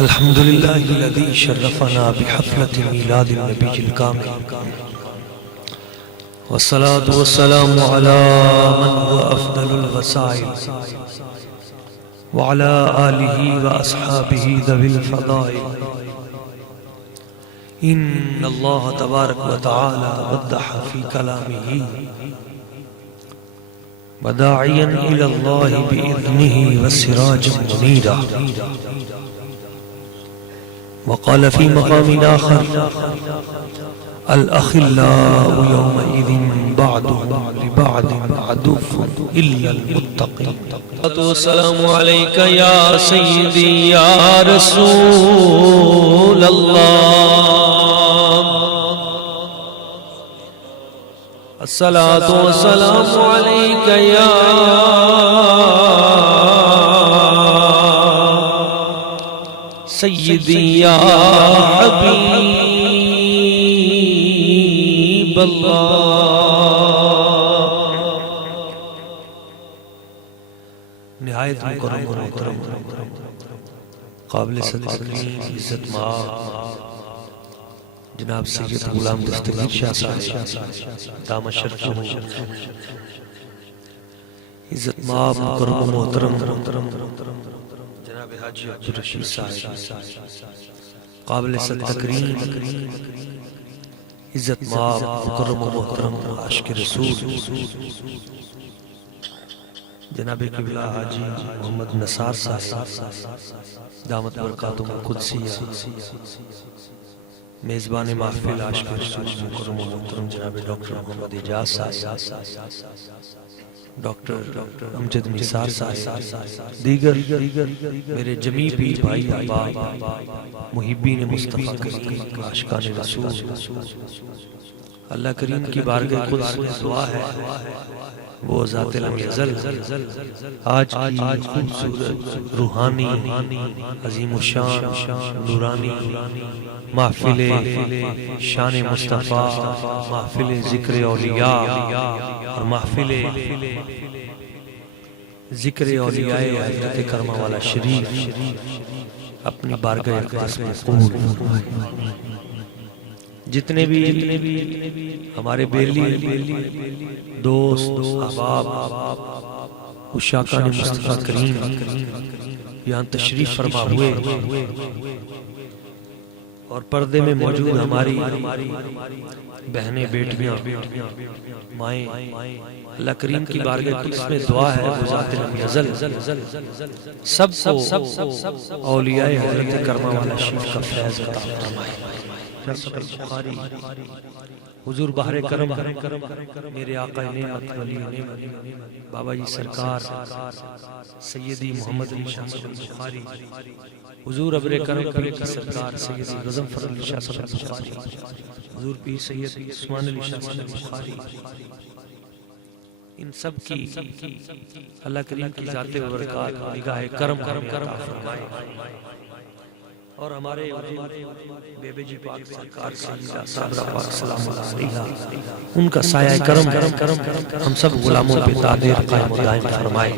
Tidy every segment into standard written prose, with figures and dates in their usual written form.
الحمد لله الذي شرفنا بحفلة ميلاد النبي الكامل، والصلاة والسلام على من هو أفضل الوسائل وعلى آله وأصحابه ذوي الفضائل. إن الله تبارك وتعالى وضح في كلامه وداعيا إلى الله بإذنه وسراجا منيرا، وقال في مقام آخر: الأخلاء يومئذ بعضهم لبعض عدو إلا المتقين. السلام عليك يا سيدي يا رسول الله، الصلاة والسلام عليك يا سيدي يا حبيب الله. نہایت مکرم قابل صدر تکریم عزت مآب جناب سید غلام دستگیر شاہ صاحب دامت شرفہ، عزت مآب مکرم و محترم جناب حاجی عبدالرشید صاحب قابل صدر تکریم عزت مآب مکرم و محترم عاشق رسول جناب قبلہ حاجی محمد نصار صاحب دامت برکاتہم القدسیہ، میزبان محفل عاشق رسول مکرم و محترم جناب ڈاکٹر محمد اعجاز صاحب، ڈاکٹر امجد نثار صاحب، دیگر میرے جمیع پیر بھائی احباب، محبین مصطفیٰ کریم، عاشقان رسول، اللہ کریم کی بارگاہ قدس میں دعا ہے وہ ذات لم یزل آج کی خوبصورت روحانی عظیم الشان نورانی محفل شان مصطفیٰ، محفل ذکر اولیاء اور محفل ذکر اولیاء حضرت کرمہ والا شریف اپنی بارگاہ اقدس میں قبول. جتنے بھی ہمارے بیلی دوست احباب عشاقان مصطفیٰ کریم یہاں تشریف فرما ہوئے اور پردے میں موجود ہماری بہنیں بیٹیاں مائیں، اللہ کریم کی بارگاہ قدس میں دعا ہے وہ ذات لم یزل سب کو اولیاء حضرت کرمہ والا شریف کا فیض عطا فرمائے. حضور بحر کرم میرے آقا نعمت ولی نعمت بابا جی سرکار سیدی محمد علی شاہ صاحب بخاری، حضور ابر کرم پیر کی سرکار سیدی غضنفر علی شاہ صاحب بخاری، حضور پیر سید عثمان علی شاہ صاحب بخاری، ان سب کی اللہ کریم کی ذات و برکات نگاہ کرم عطا فرمائے. اور ہمارے بے بے جی پاک سرکار سیدہ صابرہ پاک سلام اللہ علیہ ان کا سایہ کرم ہم سب غلاموں پہ دادر قائم و دائم فرمائے.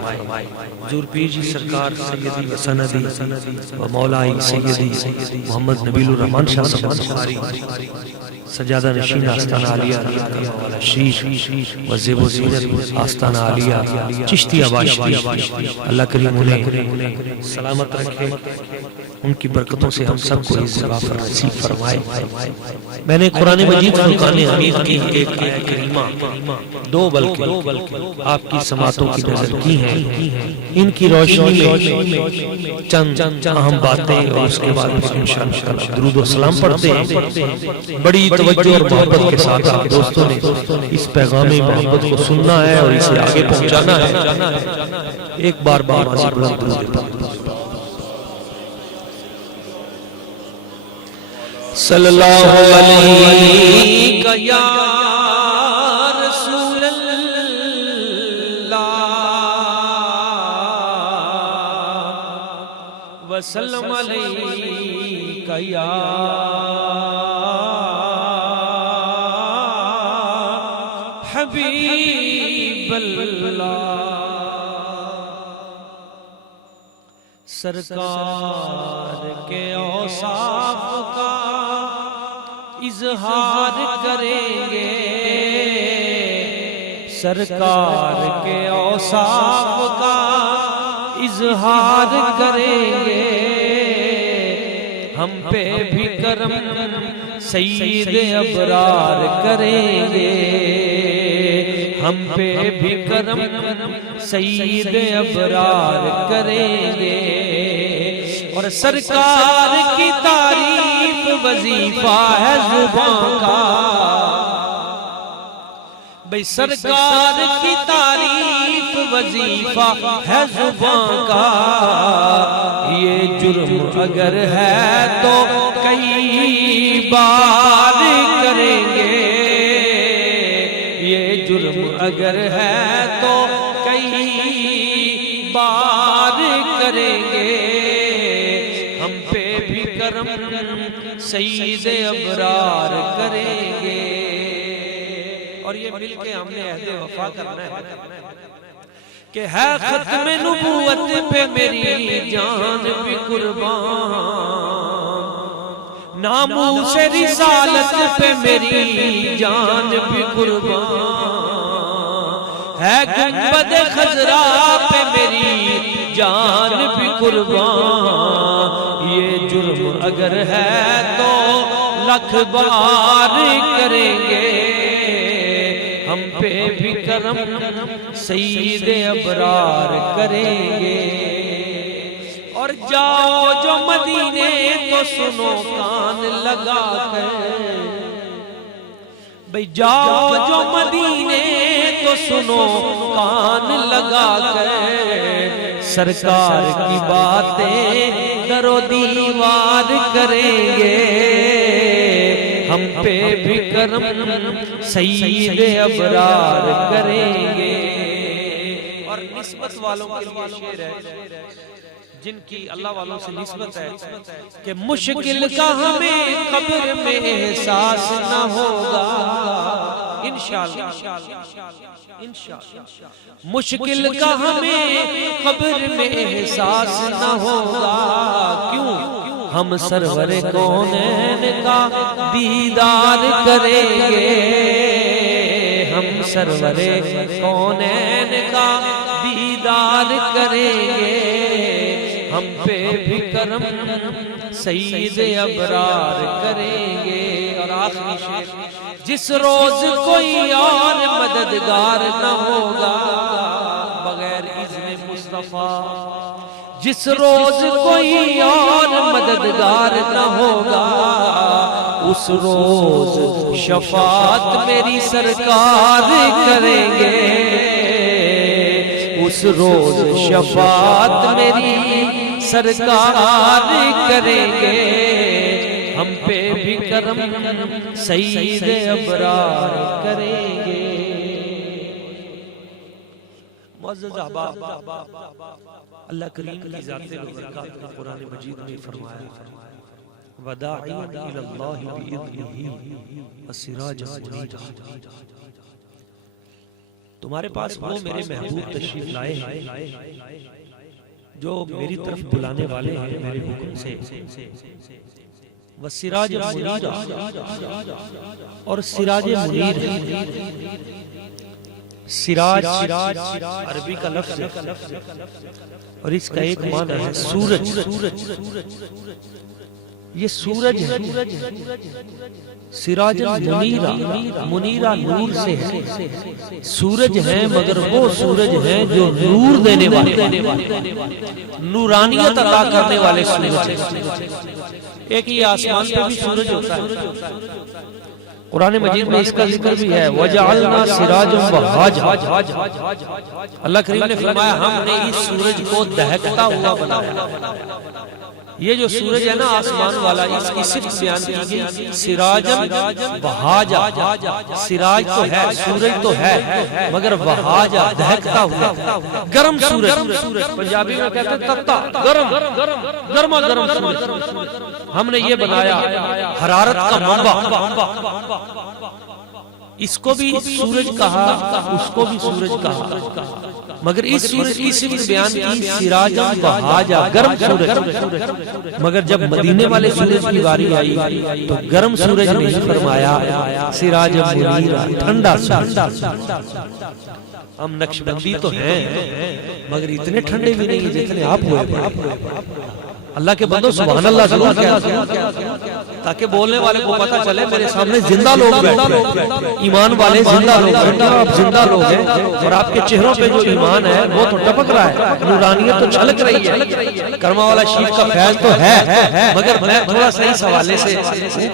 حضور پیر جی سرکار سیدی و سندی و مولائی سیدی محمد نبیل الرحمن شاہ صاحب بخاری سجادہ نشین آستانہ عالیہ والا شریف و زیب و زینت آستانہ عالیہ چشتی آباشتی، اللہ کریم انہیں سلامت رکھے، ان کی برکتوں سے ہم سب کو اس غافر نصیب فرمائے. میں نے قرآن مجید فرقان حمید کی ایک آیت کریمہ دو بلکہ آپ کی سماعتوں کی نظر کی ہیں، ان کی روشنی میں چند اہم باتیں اور اس کے بعد انشاءاللہ درود و سلام پڑھتے ہیں. بڑی توجہ اور محبت کے ساتھ آپ دوستوں نے اس پیغام محبت کو سننا ہے اور اسے آگے پہنچانا ہے. ایک بار آواز بلند درود پڑھیں. صلی اللہ علیہ یا رسول اللہ وسلم علیہ یا حبیب اللہ سرکار کے اوصاف کا اظہار کریں گے، سرکار کے اوصاف کا اظہار کریں گے، ہم پہ بھی کرم سید ابرار کریں گے، ہم پہ بھی کرم سید ابرار کریں گے، اور سرکار کی تعریف وظیفہ ہے زبان کا، بھئی سرکار کی تعریف وظیفہ ہے زبان کا، یہ جرم اگر ہے تو کئی بار کریں گے، یہ جرم اگر ہے تو کئی بار کریں گے، ہم پہ بھی کرم سید ابرار کریں گے، اور یہ مل کے ہم نے عہد وفا کرنا ہے کہ ہے ختم نبوت پہ میری جان بھی قربان، ناموس رسالت پہ میری جان بھی قربان، ہے گنبد خضرا پہ میری جان بھی قربان، یہ جرم اگر ہے تو لکھ بار کریں گے، ہم پہ بھی کرم سید ابرار کریں گے، اور جاؤ جو مدینے تو سنو کان لگا کر، بھئی جاؤ جو مدینے تو سنو کان لگا کر، سرکار کی باتیں در و دیوار کریں گے، ہم پہ بھی کرم سید ابرار کریں گے، اور نسبت والوں کے لیے شعر ہے جن کی اللہ والوں سے نسبت ہے کہ مشکل کا ہمیں قبر میں احساس نہ ہوگا، انشاءاللہ مشکل کا ہمیں قبر میں احساس نہ ہوگا، کیوں؟ ہم سرور کونین کا دیدار کریں گے، ہم سرور کونین کا دیدار کریں گے، ہم پہ بھی کرم سید ابرار کریں گے، اور آخری شعر، جس روز کوئی اور مددگار نہ ہوگا بغیر اذن مصطفیٰ، جس روز کوئی اور مددگار نہ ہوگا، اس روز شفاعت میری سرکار کریں گے، اس روز شفاعت میری سرکار کریں گے، ہم پہ بھی کرم سید ابرار کریں گے۔ معزز احباب، اللہ کریم کی ذات و برکات نے قرآن مجید میں فرمایا وَدَاعِيًا إِلَى اللَّهِ بِإِذْنِهِ وَسِرَاجًا مُنِيرًا، تمہارے پاس وہ میرے محبوب تشریف لائے ہیں جو میری طرف بلانے والے ہیں میرے حکم سے، وَسِرَاجًا مُنِيرًا، اور سراج منیر ہے۔ سراج عربی کا لفظ ہے اور اس کا ایک معنی ہے سورج، یہ سورج ہے، سراج منیرہ، منیرہ نور سے ہے، سورج ہے مگر وہ سورج ہے جو نور دینے والے، نورانیت عطا کرنے والے سورج ہیں۔ ایک یہ آسمان پہ بھی سورج ہوتا ہے، قرآن مجید میں اس کا ذکر بھی ہے وَجَعَلْنَا سِرَاجًا وَهَاجًا، اللہ کریم نے فرمایا ہم نے اس سورج کو دہکتا ہوا بنایا۔ یہ جو سورج ہے نا آسمان والا، اس کی صفت بیان کی گئی سراجن وہاجا، سراج تو ہے، سورج تو ہے مگر وہاجا دہکتا ہوا، گرم سورج، پنجابی میں کہتے ہیں تتا، گرم گرما گرم سورج، ہم نے یہ بنایا حرارت کا منبع، اس کو بھی سورج کہا، اس کو بھی سورج کہا، مگر اس سورج کی صفت بیان کی سراجا وہاجا، گرم سورج. مگر جب مدینے والے سورج کی باری آئی تو گرم سورج نہیں فرمایا، سراجا منیرا، ٹھنڈا سورج. ہم نقشبندی تو ہیں مگر اتنے ٹھنڈے بھی نہیں جتنے آپ ہوئے. اللہ کے بندو سبحان اللہ ضرور کہتے تاکہ بولنے والے کو پتا چلے میرے سامنے زندہ لوگ بیٹھے، ایمان والے زندہ لوگ بیٹھے. آپ زندہ لوگ ہیں اور آپ کے چہروں پہ جو ایمان ہے وہ تو ٹپک رہا ہے، نورانیت تو چھلک رہی ہے، کرما والا شیخ کا فیض تو ہے. مگر میں تھوڑا سا اس حوالے سے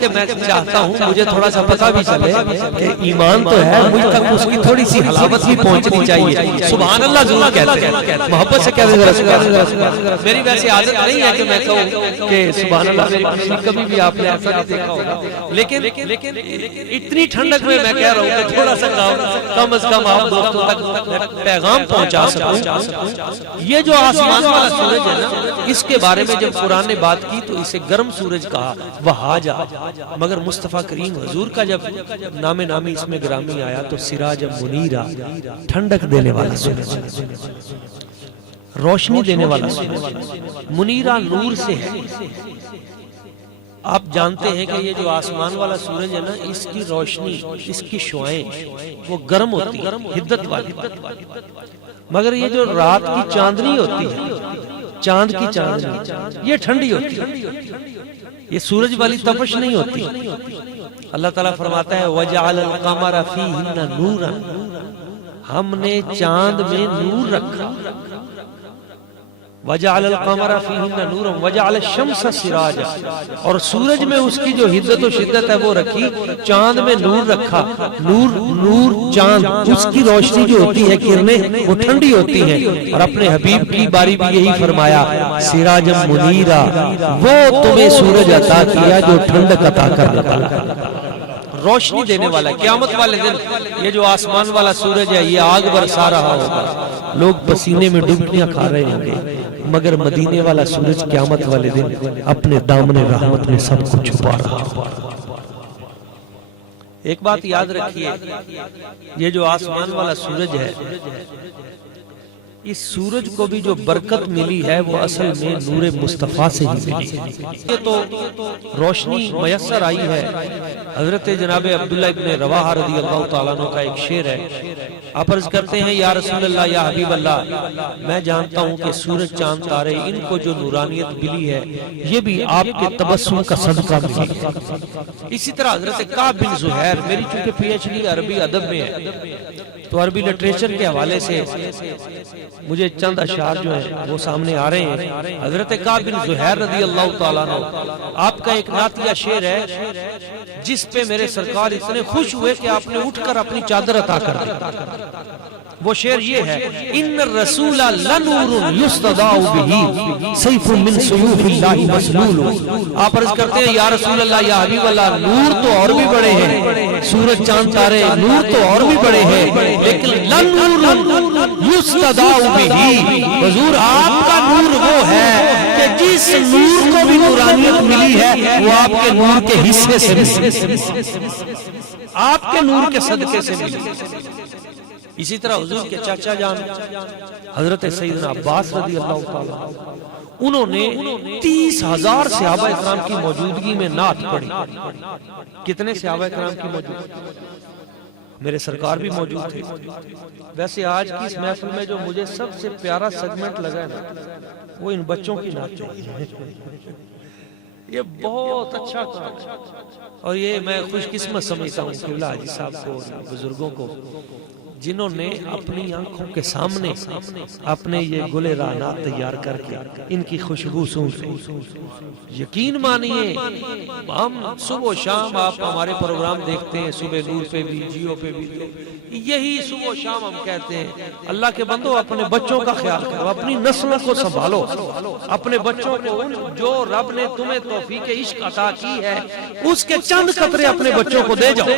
کہ میں چاہتا ہوں مجھے تھوڑا سا پتا بھی چلے کہ ایمان تو ہے، مجھ تک اس کی تھوڑی سی حلاوت بھی پہنچنی چاہیے. سبحان اللہ ضرور کہتے ہیں، محبت سے کہتے ہیں. میری ویسی عادت نہیں ہے کہ میں کہوں کہ سبحان اللہ میری خوشی، کبھی بھی آپ نے ایسا نہیں دیکھا ہوگا، لیکن اتنی ٹھنڈک میں میں کہہ رہا ہوں کہ تھوڑا سا کم از کم آپ دوستوں تک پیغام پہنچا سکوں. یہ جو آسمان والا سورج ہے نا، اس کے بارے میں جب قرآن نے بات کی تو اسے گرم سورج کہا، وہاجا. مگر مصطفیٰ کریم حضور کا جب نام نامی اس میں گرامی آیا تو سراج منیرا، ٹھنڈک دینے والا سورج، روشنی دینے والا سورج. منیرا نور سے ہے. آپ جانتے ہیں کہ یہ جو آسمان والا سورج ہے نا، اس کی روشنی، اس کی شعائیں وہ گرم ہوتی ہیں، حدت والی. مگر یہ جو رات کی چاندنی ہوتی ہے، چاند کی چاندنی، یہ ٹھنڈی ہوتی ہے، یہ سورج والی تپش نہیں ہوتی. اللہ تعالیٰ فرماتا ہے وَجَعَلَ الْقَمَرَ فِيهِنَّ نُورًا، ہم نے چاند میں نور رکھا. وَجَعَلَ الْقَمَرَ فِيهِنَّ نُورًا وَجَعَلَ الشَّمْسَ سِرَاجًا، اور سورج میں اس کی جو حدت و شدت ہے وہ رکھی، چاند میں نور رکھا. نور چاند، اس کی روشنی جو ہوتی ہے، کرنیں وہ ٹھنڈی ہوتی ہیں. اور اپنے حبیب کی باری بھی یہی فرمایا، سراجا منیرا، وہ تمہیں سورج عطا کیا جو ٹھنڈک عطا کرتا، روشنی دینے والا. قیامت والے دن یہ جو آسمان والا سورج ہے یہ آگ برسا رہا ہوگا، لوگ پسینے میں ڈبکیاں کھا رہے ہوں گے، مگر مدینے والا سورج قیامت والے دن اپنے دامن رحمت میں سب کو چھپا رہا ہوگا. ایک بات یاد رکھیے، یہ جو آسمان والا سورج ہے، اس سورج کو بھی جو برکت ملی ہے وہ اصل میں نور مصطفیٰ سے ہی ملی. یہ تو روشنی میسر آئی ہے. حضرت جناب عبداللہ ابن رواحہ رضی اللہ تعالیٰ عنہ کا ایک شعر ہے. آپ عرض کرتے ہیں یا رسول اللہ، یا حبیب اللہ، میں جانتا ہوں کہ سورج چاند تارے ان کو جو نورانیت ملی ہے یہ بھی آپ کے تبسم کا صدقہ ملی. اسی طرح حضرت کعب بن زہیر، میری چونکہ پی ایچ ڈی عربی ادب میں ہے تو عربی لٹریچر کے حوالے سے مجھے چند اشعار جو ہیں وہ سامنے آ رہے ہیں. حضرت کعب بن زہیر رضی اللہ تعالیٰ عنہ، آپ کا ایک نعتیہ شعر ہے جس پہ میرے سرکار اتنے خوش ہوئے کہ آپ نے اٹھ کر اپنی چادر عطا کر دی. وہ شعر یہ ہے، ان الرسول لنور یستضاء بہ سیف من سیوف اللہ مسلول. آپ عرض کرتے ہیں یا رسول اللہ، یا حبیب اللہ، نور تو اور بھی بڑے ہیں، سورج چاند تارے نور تو اور بھی بڑے ہیں، لیکن لنور یستضاء بہ، حضور آپ کا نور وہ ہے کہ جس نور کو بھی نورانیت ملی ہے وہ آپ کے نور کے حصے سے ملی، آپ کے نور کے صدقے سے ملی. اسی طرح حضور کے چاچا جان حضرت سیدنا عباس رضی اللہ تعالیٰ، انہوں نے 30,000 صحابہ اکرام کی موجودگی میں نعت پڑھی. کتنے صحابہ اکرام کی موجودگی؟ میرے سرکار بھی موجود تھے. ویسے آج کی اس محفل میں جو مجھے سب سے پیارا سیگمنٹ لگا ہے نا، وہ ان بچوں کی نعت ہے. یہ بہت اچھا کام ہے اور یہ میں خوش قسمت سمجھتا ہوں قبلہ حاجی صاحب کو، بزرگوں کو، جنہوں نے اپنی آنکھوں کے سامنے اپنے یہ گل رانات تیار کر کے ان کی خوشبو سونگتے. یقین مانیے ہم صبح و شام آپ ہمارے پروگرام دیکھتے ہیں، صبح نور پہ بھی، جیو پہ بھی، یہی صبح و شام ہم کہتے ہیں اللہ کے بندو اپنے بچوں کا خیال کرو، اپنی نسلوں کو سنبھالو، اپنے بچوں کو جو رب نے تمہیں توفیق عشق عطا کی ہے اس کے چند قطرے اپنے بچوں کو دے جاؤ.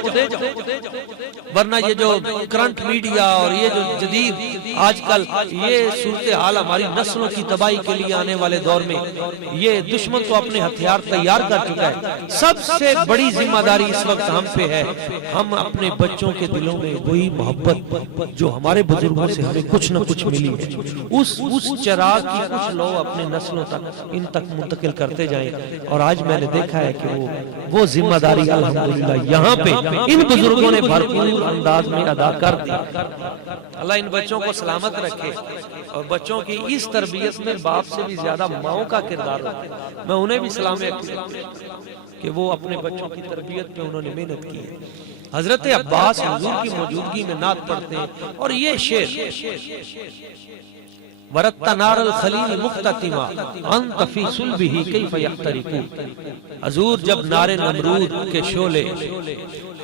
ورنہ یہ جو کرنٹ میڈیا اور یہ جو جدید آج کل یہ صورتحال ہماری نسلوں کی تباہی کے لیے آنے والے دور میں یہ دشمن تو اپنے ہتھیار تیار کر چکا ہے. سب سے بڑی ذمہ داری اس وقت ہم پہ ہے. ہم اپنے بچوں کے دلوں میں وہی محبت جو ہمارے بزرگوں سے ہمیں کچھ نہ کچھ ملی ہے اس چراغ کی کچھ لو اپنے نسلوں تک ان تک منتقل کرتے جائیں. اور آج میں نے دیکھا ہے کہ وہ ذمہ داری الحمدللہ یہاں پہ ان بزرگوں نے بھرپور انداز میں ادا کر دی. اللہ ان بچوں کو سلامت رکھے اور بچوں کی اس تربیت میں باپ سے بھی زیادہ ماؤں کا کردار ہوتا ہے. میں انہیں بھی سلام کہ وہ اپنے بچوں کی تربیت میں انہوں نے محنت کی ہے. حضرت عباس حضور کی موجودگی میں نعت پڑھتے ہیں اور یہ شعر ورت نار الخلیل مختتما انت فی صلبہ کیف یحترق. حضور جب نار نمرود کے شعلے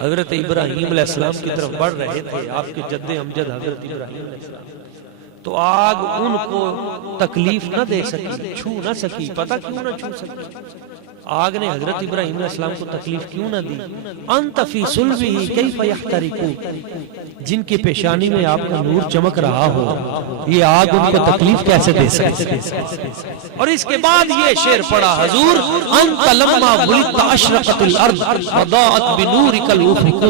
حضرت ابراہیم علیہ السلام کی طرف بڑھ رہے تھے, آپ کے جد امجد حضرت ابراہیم علیہ السلام, تو آگ ان کو تکلیف نہ دے سکی, چھو نہ سکی. پتہ کیوں نہ چھو سکی؟ آگ نے حضرت ابراہیم علیہ السلام کو تکلیف کیوں نہ دی؟ انت فی صلبہ کیف یحترق, جن کی پیشانی میں آپ کا نور چمک رہا ہو یہ آگ ان کو تکلیف کیسے دے سکتے؟ اور اس کے بعد یہ شعر پڑھا حضور انت لما ولدت اشرقت الارض وضاءت بنورک الافق.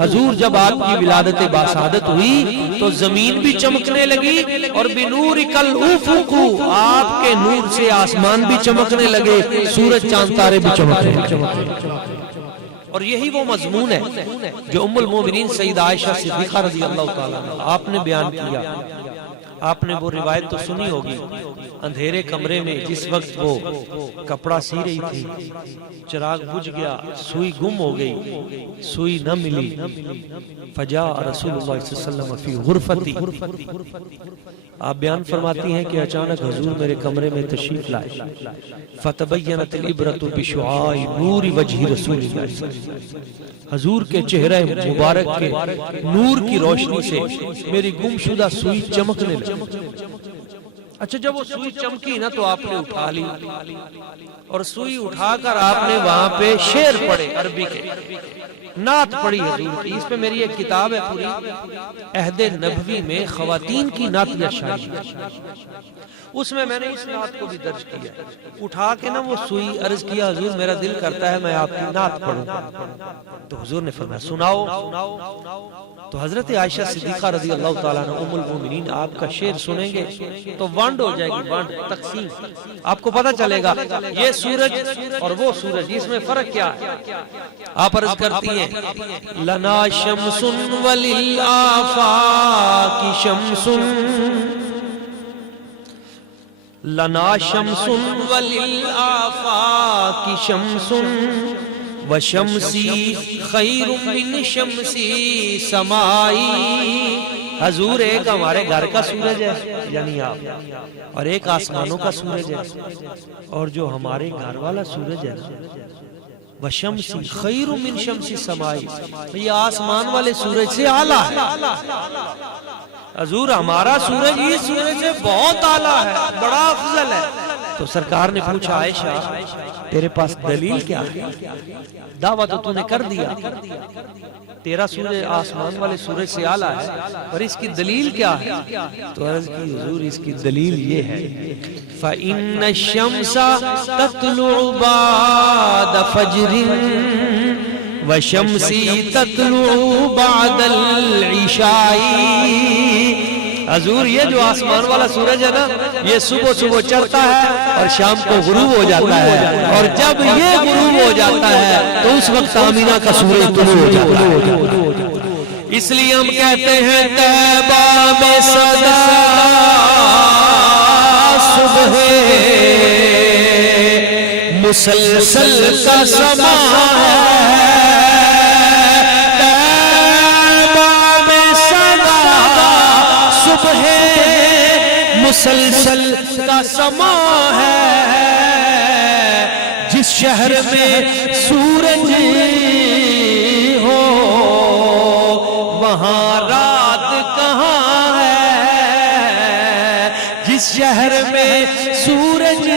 حضور جب آپ کی ولادت باسعادت ہوئی تو زمین بھی چمکنے لگی اور بنورک الافق, آپ کے نور سے آسمان بھی چمکنے لگے, سورج چاند تارے بھی چمکنے لگے. اور یہی وہ مضمون ہے جو ام المومنین سیدہ عائشہ صدیقہ رضی اللہ تعالیٰ عنہ آپ نے بیان کیا. آپ نے وہ روایت تو سنی ہوگی, اندھیرے کمرے میں جس وقت وہ کپڑا سی رہی تھی, چراغ بجھ گیا, سوئی گم ہو گئی, سوئی نہ ملی. فجاء رسول اللہ صلی اللہ علیہ وسلم فی غرفتی, آپ بیان فرماتی ہیں کہ اچانک حضور میرے کمرے میں تشریف لائے. فتبینت العبرۃ بشعاع نور وجہ رسول اللہ, حضور کے چہرے مبارک کے نور کی روشنی سے میری گمشدہ سوئی چمکنے لگی. اچھا جب وہ سوئی چمکی نا تو آپ نے اٹھا لی اور سوئی اٹھا کر آپ نے وہاں پہ شعر پڑھے, عربی کے نعت پڑھی حضور کی. اس پہ میری ایک کتاب ہے پوری, عہد نبوی میں خواتین کی نعت یا شاعری, اس میں نے اس نعت کو بھی درج کیا. اٹھا کے نا وہ سوئی عرض کیا حضور میرا دل کرتا ہے میں آپ کی نعت پڑھوں. تو حضور نے فرمایا سناؤ. تو حضرت عائشہ صدیقہ رضی اللہ تعالیٰ عنہ ام المومنین آپ کا شعر سنیں گے تو ونڈ ہو جائے گی, ونڈ تقسیم. آپ کو پتہ چلے گا یہ سورج اور وہ سورج, اس میں فرق کیا ہے. آپ عرض کرتی ہیں لنا شمس وللآفاق شمس, لنا شمس وللآفاق شمس وشمسی خیر من شمسی سمائی. حضور ایک ہمارے گھر کا سورج ہے یعنی آپ, اور ایک آسمانوں کا سورج ہے, اور جو ہمارے گھر والا سورج ہے وشمسی خیر من شمسی سمائی, یہ آسمان والے سورج سے اعلیٰ ہے. حضور ہمارا سورج یہ سورج سے بہت اعلیٰ ہے, بڑا افضل ہے. تو سرکار نے پوچھا عائشہ تیرے پاس دلیل کیا ہے؟ دعویٰ تو نے کر دیا تیرا سورج آسمان والے سورج سے اعلیٰ ہے, اور اس کی دلیل کیا ہے؟ تو عرض کی حضور اس کی دلیل یہ ہے فَإِنَّ الشَّمْسَ تَطْلُعُ بَعْدَ فَجْرٍ وَشَمْسِي تَطْلُعُ بَعْدَ الْعِشَاءِ. حضور یہ جو آسمان والا سورج ہے نا یہ صبح صبح چڑھتا ہے اور شام کو غروب ہو جاتا ہے, اور جب یہ غروب ہو جاتا ہے تو اس وقت آمینہ کا سورج طلوع ہو جاتا ہے. اس لیے ہم کہتے ہیں طیبہ میں صدا صبح مسلسل کا سما ہے, مسلسل کا سما ہے. جس شہر میں سورج ہو وہاں رات کہاں ہے, جس شہر میں سورج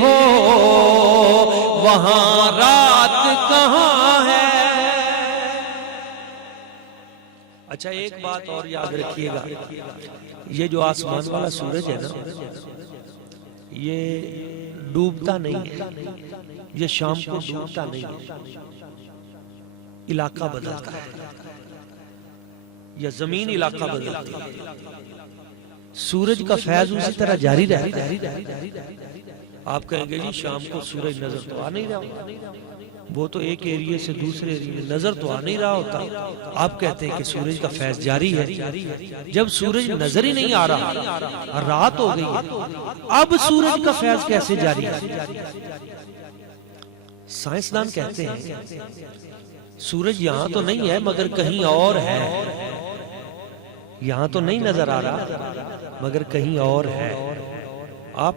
ہو وہاں رات کہاں ہے. اچھا ایک بات اور یاد رکھیے گا، یہ جو آسمان والا سورج ہے نا، یہ ڈوبتا نہیں ہے، یہ شام کو ڈوبتا نہیں ہے، علاقہ بدلتا ہے، یا زمین علاقہ بدلتی ہے۔ سورج کا فیض اسی طرح جاری رہتا ہے۔ آپ کہیں گے جی شام کو سورج نظر تو آ نہیں رہا، وہ تو ایک ایریے سے دوسرے ایریے میں نظر تو آ نہیں رہا ہوتا، آپ کہتے ہیں کہ سورج کا فیض جاری ہے۔ جب سورج نظر ہی نہیں آ رہا، رات ہو گئی ہے، اب سورج کا فیض کیسے جاری ہے؟ سائنسدان کہتے ہیں سورج یہاں تو نہیں ہے مگر کہیں اور ہے، یہاں تو نہیں نظر آ رہا مگر کہیں اور ہے۔ آپ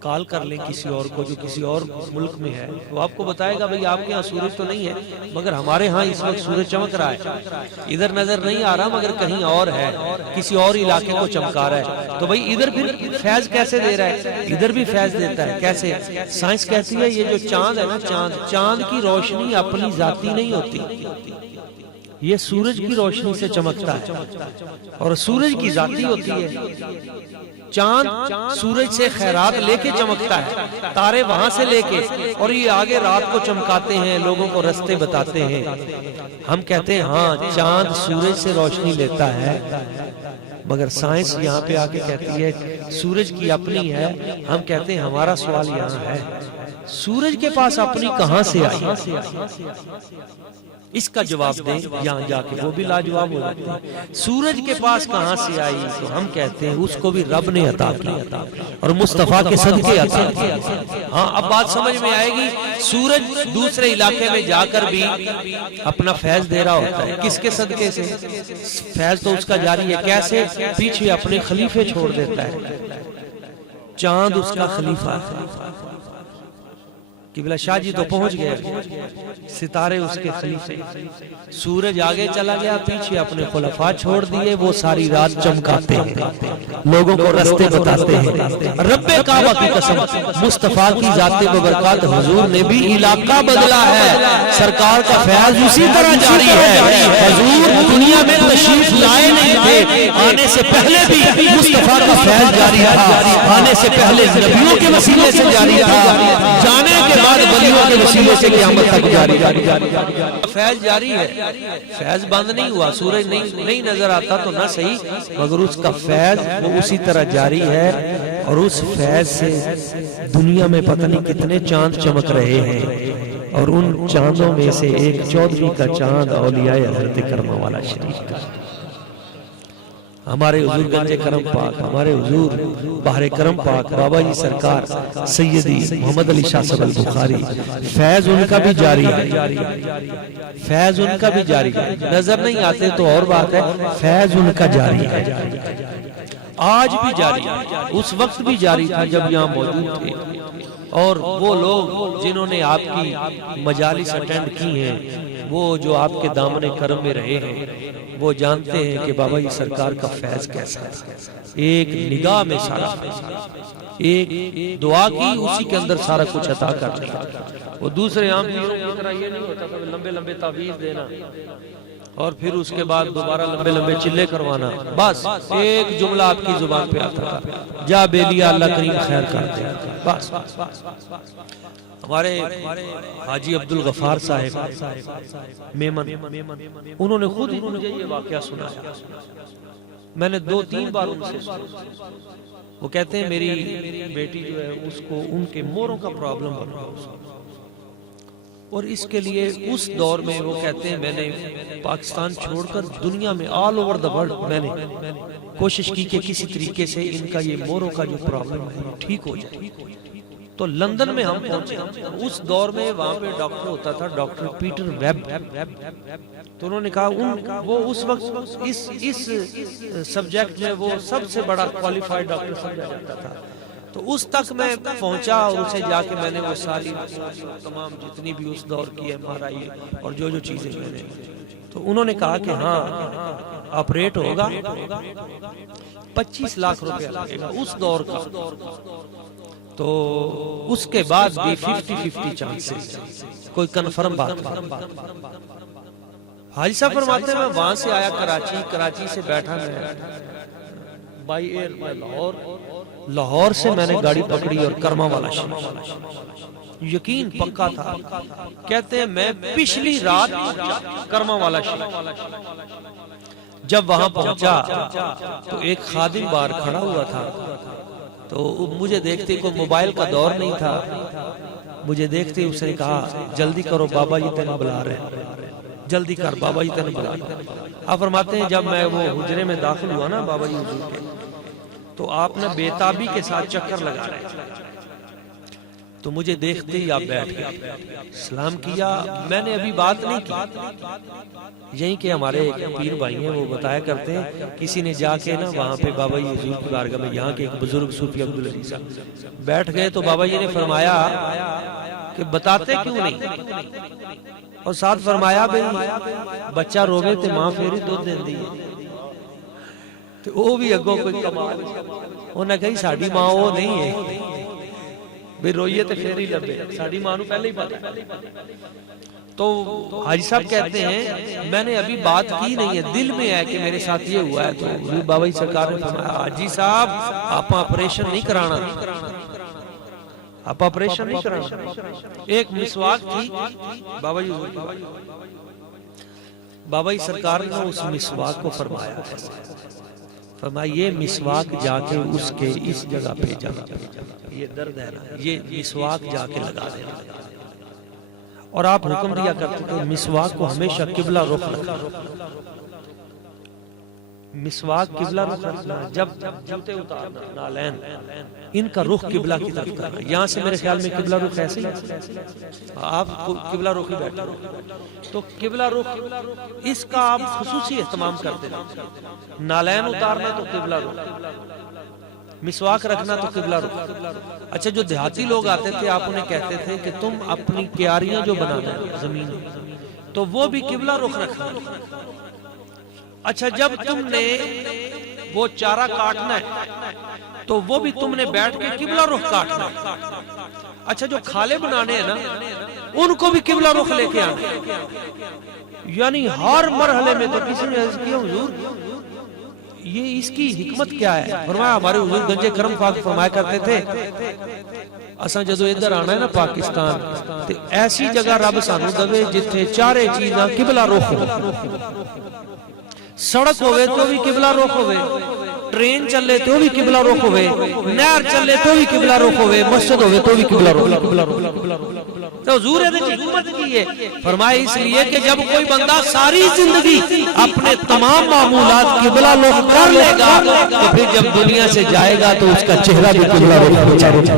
کال کر لیں کسی اور کو جو کسی اور ملک میں ہے، وہ آپ کو بتائے گا بھئی آپ کے ہاں سورج تو نہیں ہے مگر ہمارے ہاں اس وقت سورج چمک رہا ہے، ادھر نظر نہیں آ رہا مگر کہیں اور ہے، کسی اور علاقے کو چمکا رہا ہے۔ تو بھئی ادھر پھر فیض کیسے دے رہا ہے؟ ادھر بھی فیض دیتا ہے، کیسے؟ سائنس کہتی ہے یہ جو چاند ہے نا، چاند کی روشنی اپنی ذاتی نہیں ہوتی، یہ سورج کی روشنی سے چمکتا ہے، اور سورج کی ذاتی ہوتی ہے۔ چاند سورج سے خیرات لے کے چمکتا ہے، تارے وہاں سے لے کے، اور یہ آگے رات کو چمکاتے ہیں، لوگوں کو رستے بتاتے ہیں۔ ہم کہتے ہیں ہاں چاند سورج سے روشنی لیتا ہے، مگر سائنس یہاں پہ آ کے کہتی ہے سورج کی اپنی ہے۔ ہم کہتے ہیں ہمارا سوال یہاں ہے سورج کے پاس اپنی کہاں سے آئی؟ اس کا جواب دیں یہاں جا کے، وہ بھی لاجواب ہو جاتے ہیں۔ سورج کے پاس کہاں سے آئی؟ تو ہم کہتے ہیں اس کو بھی رب نے عطا کی، اور مصطفیٰ کے صدقے عطا کی۔ ہاں اب بات سمجھ میں آئے گی، سورج دوسرے علاقے میں جا کر بھی اپنا فیض دے رہا ہوتا ہے، کس کے صدقے سے؟ فیض تو اس کا جاری ہے، کیسے؟ پیچھے اپنے خلیفے چھوڑ دیتا ہے، چاند اس کا خلیفہ ہے۔ قبلہ شاہ جی تو پہنچ گئے، ستارے اس کے خلیفے، سورج آگے چلا گیا، پیچھے اپنے خلفاء چھوڑ دیے، وہ ساری رات چمکاتے ہیں، لوگوں کو رستے بتاتے ہیں۔ رب کعبہ کی قسم، مصطفیٰ کی ذات ببرکات حضور نے بھی علاقہ بدلا ہے، سرکار کا فیض اسی طرح جاری ہے۔ حضور دنیا میں تشریف لائے نہیں تھے، آنے سے پہلے بھی مصطفیٰ کا فیض جاری تھا، آنے سے پہلے نبیوں کے وسیلے سے جاری تھا، جانے کے بعد ولیوں کے وسیلے سے قیامت تک جاری۔ فیض جاری ہے، فیض بند نہیں ہوا، سورج نہیں نظر آتا تو نہ صحیح، مگر اس کا فیض وہ اسی طرح جاری ہے، اور اس فیض سے دنیا میں پتہ نہیں کتنے چاند چمک رہے ہیں، اور ان چاندوں میں سے ایک 14ویں کا چاند اولیاء حضرت کرم والا شریف کا، ہمارے حضور گنج کرم پاک، ہمارے حضور بحر کرم پاک بابا جی سرکار سیدی محمد علی شاہ صاحب البخاری، فیض ان کا بھی جاری ہے، فیض ان کا بھی جاری ہے، نظر نہیں آتے تو اور بات ہے، فیض ان کا جاری ہے، آج بھی جاری ہے، اس وقت بھی جاری تھا جب یہاں موجود تھے۔ اور وہ لوگ جنہوں نے آپ کی مجالس اٹینڈ کی ہیں، وہ جو آپ کے دامن کرم میں رہے ہیں، وہ جانتے ہیں کہ بابا جی سرکار کا فیض کیسا ہے، ایک نگاہ میں سارا فیض، ایک دعا کی اسی کے اندر سارا کچھ عطا کر دیا۔ وہ دوسرے عام پیروں کی طرح یہ نہیں ہوتا کہ لمبے لمبے تعویذ دینا اور پھر اس کے بعد دوبارہ لمبے لمبے چلے کروانا، بس ایک جملہ آپ کی زبان پہ آتا تھا، جا بیلیا اللہ کریم خیر کر دے، بس۔ ہمارے حاجی عبدالغفار صاحب میمن، انہوں نے خود مجھے یہ واقعہ سنایا، میں نے 2-3 بار ان سے سنا۔ وہ کہتے ہیں میری بیٹی جو ہے اس کو ان کے موروں کا پرابلم بن رہا، اور اس کے لیے اس دور میں وہ کہتے ہیں میں نے پاکستان چھوڑ کر دنیا میں آل اوور دا ورلڈ میں نے کوشش کی کہ کسی طریقے سے ان کا یہ موروں کا جو پرابلم ہے ٹھیک ہو جائے۔ تو لندن میں ہم پہنچے، اس دور میں وہاں پہ ڈاکٹر ہوتا تھا ڈاکٹر پیٹر ویب، تو انہوں نے کہا وہ اس وقت اس سبجیکٹ میں وہ سب سے بڑا کوالیفائیڈ ڈاکٹر سمجھا جاتا تھا۔ تو اس تک میں پہنچا اور اسے جا کے میں نے وہ ساری تمام جتنی بھی اس دور کی MRI اور جو چیزیں میں نے، تو انہوں نے کہا کہ ہاں آپریٹ ہوگا، 25 لاکھ روپے لگے گا اس دور کا، تو اس کے بعد بھی 50-50 چانسز، کوئی کنفرم بات نہیں۔ حاجی صاحب فرماتے ہیں میں وہاں سے آیا کراچی سے بیٹھا میں بائی ایئر میں لاہور سے میں نے گاڑی پکڑی اور کرما والا شریف، یقین پکا تھا، کہتے ہیں میں پچھلی رات کرما والا شریف، جب وہاں پہنچا تو ایک خادم باہر کھڑا ہوا تھا، تو مجھے دیکھتے کوئی موبائل کا دور نہیں تھا، مجھے دیکھتے اس نے کہا جلدی کرو بابا جی تینوں بلا رہے ہیں، جلدی کر بابا جی تینوں بلا رہے ہیں۔ آپ فرماتے ہیں جب میں وہ حجرے میں داخل ہوا نا بابا جی حضور کے، تو آپ نے بے تابی کے ساتھ چکر لگا رہے ہیں، تو مجھے دیکھتے ہی آپ بیٹھ گئے، سلام کیا، میں نے ابھی بات نہیں کی، یہیں کہ ہمارے ایک پیر بھائی ہیں وہ بتایا کرتے ہیں کسی نے جا کے نا وہاں پہ بابا جی حضور کی بارگاہ میں، یہاں کے ایک بزرگ صوفی عبدالعزیز صاحب بیٹھ گئے، تو بابا جی نے فرمایا کہ بتاتے کیوں نہیں، اور ساتھ فرمایا بھئی بچہ روے تے ماں پھیری دودھ دیندی ہے، تو وہ بھی اگوں کوئی کمال، انہوں نے کہی ساڑھی ماں وہ نہیں ہے بھئی روئیے تے پھر ہی لبے، ساڑھی ماں نو پہلے ہی پتا۔ تو حاجی صاحب کہتے ہیں میں نے ابھی بات کی نہیں ہے، دل میں ہے کہ میرے ساتھ یہ ہوا ہے، تو بابا جی سرکار نے فرمایا حاجی صاحب آپ آپریشن نہیں کرانا، آپ آپریشن نہیں کرانا، ایک مسواک تھی بابا جی بابا جی سرکار نے اس مسواک کو فرمایا، فرمایا یہ مسواک جا کے اس کے اس جگہ پہ جا، یہ درد ہے نا، یہ مسواک جا کے لگا دینا، اور آپ حکم دیا کرتے تھے مسواک کو ہمیشہ قبلہ رخ رکھنا، مسواک قبلہ رخ رکھنا، جب جوتے اتارنا نالین ان کا رخ قبلہ کی طرف کرنا، یہاں سے میرے خیال میں قبلہ رخ ایسے ہی، آپ قبلہ رخ ہی بیٹھے، تو قبلہ رخ اس کا آپ خصوصی اہتمام کرتے ہیں، نالین اتارنا تو قبلہ رخ، مسواک رکھنا تو قبلہ رخ۔ اچھا جو دیہاتی لوگ آتے تھے آپ انہیں کہتے تھے کہ تم اپنی کیاریاں جو بنانا زمین تو وہ بھی قبلہ رخ رکھنا، اچھا جب تم نے وہ چارہ کاٹنا ہے تو وہ بھی تم نے بیٹھ کے قبلہ رخ کاٹنا ہے، اچھا جو کھالے بنانے ہیں نا ان کو بھی قبلہ رخ لے کے آنا، یعنی ہر مرحلے میں۔ تو کسی نے عرض کیا حضور یہ اس کی حکمت کیا ہے؟ فرمایا ہمارے حضور گنج کرم پاک فرمایا کرتے تھے اساں جدو ادھر آنا ہے نا پاکستان تے ایسی جگہ رب سانو دے جتھے چارے چیزاں قبلہ رخ ہو، سڑک ہوئے تو بھی قبلہ رخ ہوئے، ٹرین چلے تو بھی قبلہ رخ ہوئے، نہر چلے تو بھی قبلہ رخ ہوئے، مسجد ہوئے تو بھی قبلہ رخ۔ تو حضور نے حکمت کی ہے، فرمایا اس لیے کہ جب کوئی بندہ ساری زندگی اپنے تمام معمولات قبلہ رخ کر لے گا تو پھر جب دنیا سے جائے گا تو اس کا چہرہ بھی قبلہ رخ ہو جائے گا۔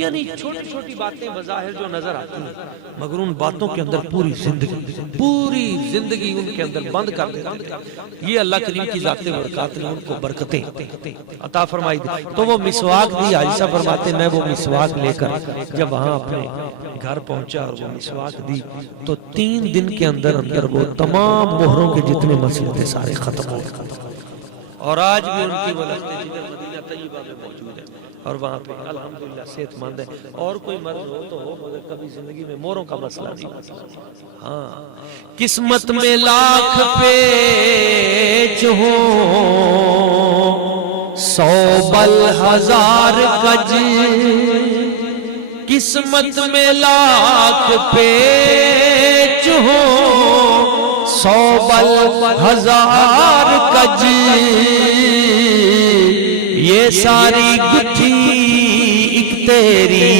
یعنی چھوٹی چھوٹی باتیں بظاہر جو نظر آتی ہیں مگر ان باتوں کے اندر پوری زندگی ان کے اندر بند کر دیتے ہیں۔ یہ اللہ کریم کی ذات برکات نے ان کو برکتیں عطا فرمائی دی۔ تو وہ مسواک دی، حاجی صاحب فرماتے میں وہ مسواک لے کر جب وہاں اپنے گھر پہنچا اور وہ مسواک دی تو 3 دن کے اندر وہ تمام مہروں کے جتنے مسئلے تھے سارے ختم ہو گئے، اور آج بھی ان کی وہ لگتے جدھر مدینہ طیبہ میں موجود ہے، اور وہاں پہ الحمدللہ صحت مند ہے۔ اور کوئی مرض ہو تو ہو مگر کبھی زندگی میں موروں کا مسئلہ نہیں۔ ہاں قسمت میں لاکھ پیچ ہوں 100 بل 1000 کج، قسمت میں لاکھ پیچ ہوں 100 بل 1000 کج، یہ ساری گتھی ایک تیری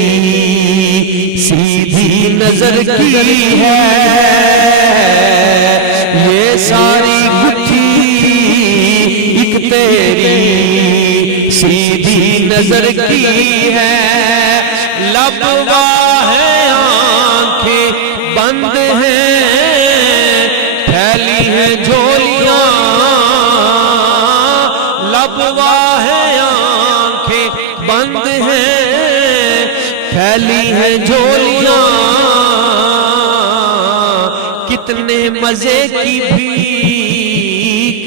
سیدھی نظر کی ہے، یہ ساری گتھی ایک تیری سیدھی نظر کی ہے، لب ہے آنکھیں بند ہیں پھیلی ہیں جھولیاں، لب ہے آنکھیں بند ہیں پھیلی ہیں جھولیاں، کتنے مزے کی بھیک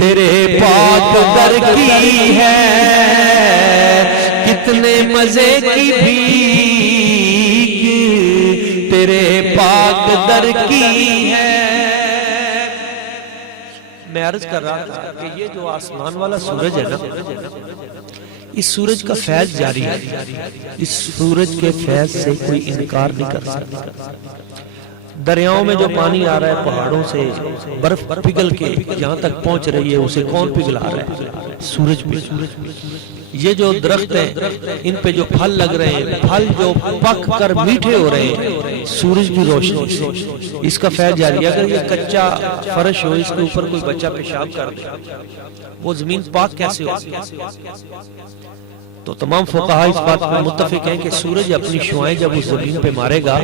تیرے پاک در کی ہے، کتنے مزے کی بھیک تیرے پاک در کی ہے. میں عرض کر رہا تھا کہ یہ جو آسمان والا سورج ہے نا، اس سورج کا فیض جاری ہے. اس سورج کے فیض سے کوئی انکار نہیں کر سکتا. دریاؤں میں جو پانی آ رہا ہے پہاڑوں سے، برف پگھل کے جہاں تک پہنچ رہی ہے، اسے کون پگھلا رہا ہے؟ سورج پہ. یہ جو درخت ہیں ان پہ جو پھل لگ رہے ہیں، پھل جو پک کر میٹھے ہو رہے ہیں، سورج کی روشنی سے اس کا فیض جاری ہے. اگر یہ کچا فرش ہو، اس کے اوپر کوئی بچہ پیشاب کر دے، وہ زمین پاک کیسے ہو؟ تو تمام فقہاء اس بات پر متفق ہیں کہ سورج اپنی شعائیں جب اس زمین پہ مارے گا،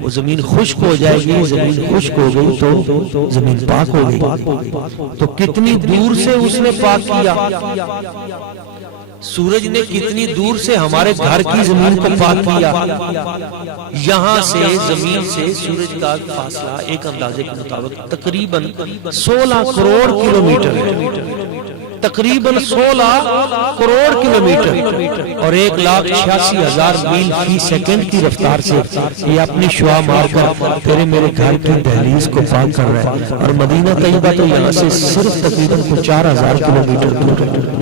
وہ زمین خشک ہو جائے گی. زمین خشک ہو گئی تو زمین پاک ہو گئی. تو کتنی دور سے اس نے پاک کیا؟ سورج نے کتنی دور سے ہمارے گھر کی زمین کو پاک کیا. یہاں سے زمین سے سورج کا فاصلہ ایک اندازے کے مطابق تقریباً 16 کروڑ کلومیٹر ہے. تقریباً 16 کروڑ کلومیٹر اور 1,86,000 میل فی سیکنڈ کی رفتار سے یہ اپنی شعاع مار کر تیرے میرے گھر کی دہلیز کو پاک کر رہا ہے. اور مدینہ طیبہ تو یہاں سے صرف تقریباً 4,000 کلومیٹر دور ہے.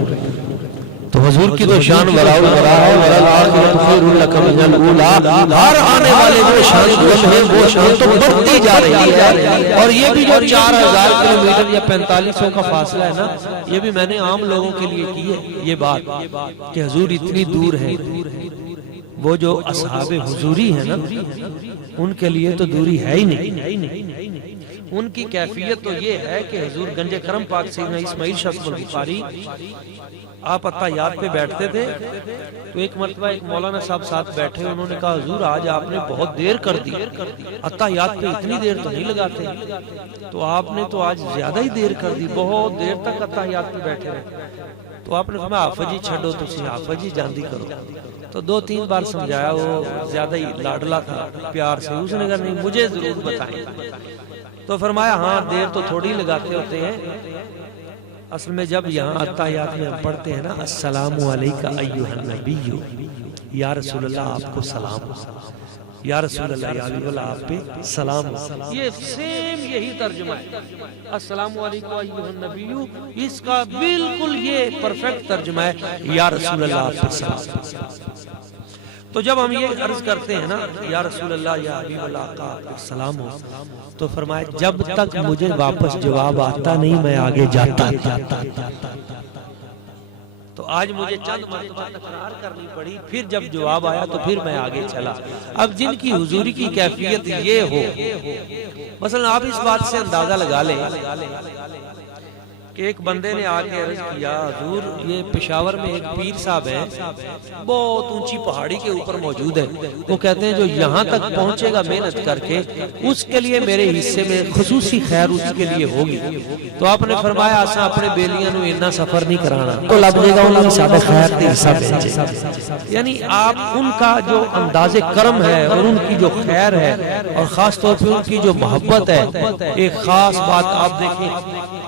تو حضور کی تو شان وراء الورا ہے. وَلَلْآخِرَةُ خَيْرٌ لَكَ مِنَ الْأُولَىٰ. ہر آنے والے جو شان بلند ہے وہ شان تو بڑھتی جا رہی ہے. اور یہ بھی جو 4,000 کلومیٹر یا 4500 کا فاصلہ ہے نا، یہ بھی میں نے عام لوگوں کے لیے کی ہے یہ بات کہ حضور اتنی دور ہے. وہ جو اصحاب حضوری ہیں نا، ان کے لیے تو دوری ہے ہی نہیں. ان کی کیفیت تو یہ ہے کہ حضور گنج کرم پاک سیدنا اسماعیل شاہ صاحب البخاری آپ اتحیات پہ بیٹھتے تھے تو ایک مرتبہ ایک مولانا صاحب ساتھ بیٹھے، انہوں نے کہا حضور آج آپ نے بہت دیر کر دی، اتحیات پہ اتنی دیر تو نہیں لگاتے. تو آپ نے تو آج زیادہ ہی دیر کر دی، بہت دیر تک اتحیات پہ بیٹھے رہے. تو آپ نے فرمایا حافظ جی چھڑو، تسی حافظ جی جاندی کرو. تو 2-3 بار سمجھایا، وہ زیادہ ہی لاڈلا تھا پیار سے. اس نے کہا نہیں مجھے ضرور بتائیں. تو فرمایا ہاں دیر تو تھوڑی لگاتے ہوتے ہیں، اصل میں جب یہاں اتحیات میں ہم پڑھتے ہیں نا السلام علیکہ ایھا النبی، یا رسول اللہ آپ کو سلام، یا رسول اللہ یا حبیب اللہ آپ پہ سلام. یہ سیم یہی ترجمہ ہے السلام علیکم ایھا النبی. اس کا بالکل یہ پرفیکٹ ترجمہ ہے یا رسول اللہ آپ پہ سلام. تو جب ہم یہ عرض کرتے ہیں نا یا رسول اللہ یا حبیب اللہ کا آپ پہ سلام ہو، تو فرمایا جب تک مجھے واپس جواب آتا نہیں میں آگے جاتا. تو آج مجھے چند مرتبہ تکرار کرنی پڑی، پھر جب جواب آیا تو پھر میں آگے چلا. اب جن کی حضوری کی کیفیت یہ ہو، مثلا آپ اس بات سے اندازہ لگا لیں کہ ایک بندے نے آگے عرض کیا حضور یہ پشاور میں ایک پیر صاحب ہیں، بہت اونچی پہاڑی کے اوپر موجود ہیں، وہ کہتے ہیں جو یہاں تک پہنچے گا محنت کر کے اس کے لیے میرے حصے میں خصوصی خیر اس کے لیے ہوگی. تو آپ نے فرمایا آسا اپنے بیلیاں نو اتنا سفر نہیں کرانا تو لگ جائے گا انہوں نے سادہ خیر دے حصہ بھیجے. یعنی آپ ان کا جو انداز کرم ہے اور ان کی جو خیر ہے اور خاص طور پہ ان کی جو محبت ہے، ایک خاص بات آپ دیکھیں.